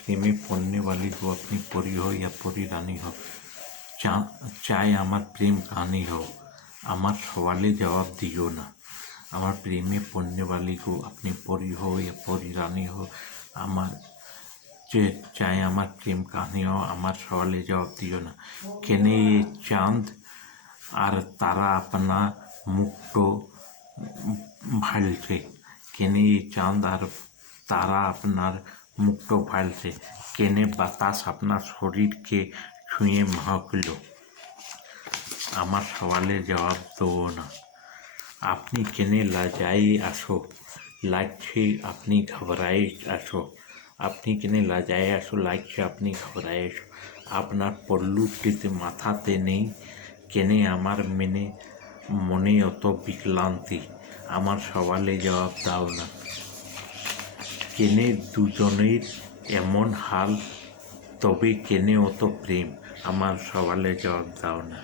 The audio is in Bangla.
प्रेमे पड़ने वाली को अपनी परी हो या परी रानी हो, चाहे আমার প্রেম कहानी हो, আমার सवाले जवाब दियो ना। আমার प्रेमे पड़ने वाली को अपनी परी हो या परी रानी हो, चाहे আমার प्रेम कहानी हो, আমার सवाले जवाब दियो ना। केने ये चांद আর তারা अपना মুক্তো ভালছে, কেনে চাঁদ আর তারা আপনার মুক্তো ভালছে, কেনে বাতাস আপনার শরীরকে ছুঁয়ে महकलो। আমার সওয়ালের জবাব দেবো না। আপনি কেনে লজাই আসো, লাগছে আপনি ঘবরায়ে আসো। আপনি কেনে লজায়ে আসো, লাগছে আপনি ঘবরায়ে আসো। আপনার পল্লুটিতে মাথাতে নেই, কেনে আমার মনে অত বিক্লান্তি। আমার সওয়ালে জবাব দাও না। কেনে দুজনের এমন হাল, তবে কেনে অত প্রেম। আমার সওয়ালে জবাব দাও না।